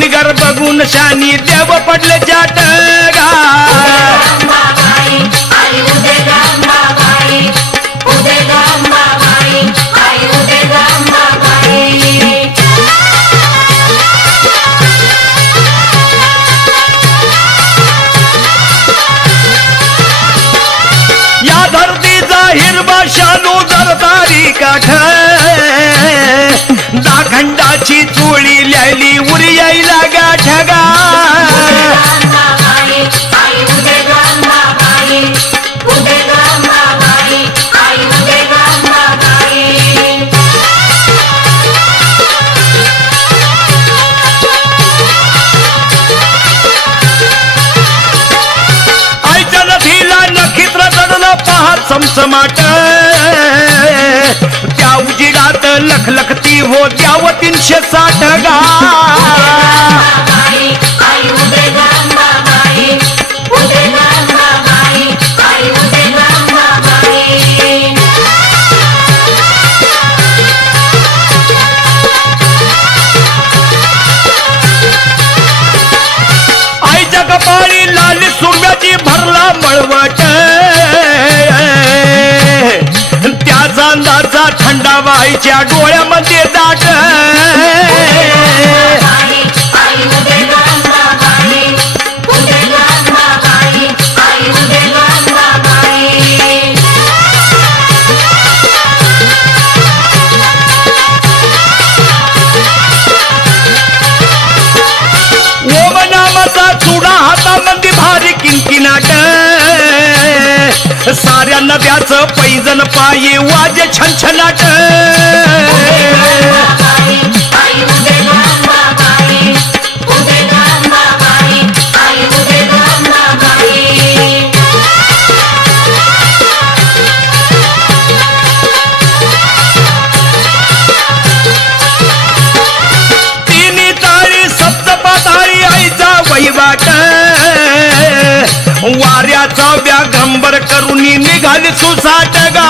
बिनगर बघून शानी देव पडले जाट गा अंबाबाई आई उदे अंबाबाई उदे अंबाबाई आई उदे अंबाबाई या धरतीचा हिरवा शालू जरदारी काठ चमचमाट त्या उजिडात लखलखती हो द्याव तीनशे साठ गा आई उदे लाल भरला मळवट. त्याचा अंदाजा व्हायच्या डोळ्यामध्ये दाट. साऱ्या नद्याचं पैजन पायी वाजे छनछनाट. अंबाबाई वाऱ्याचा घाल सुसाट गा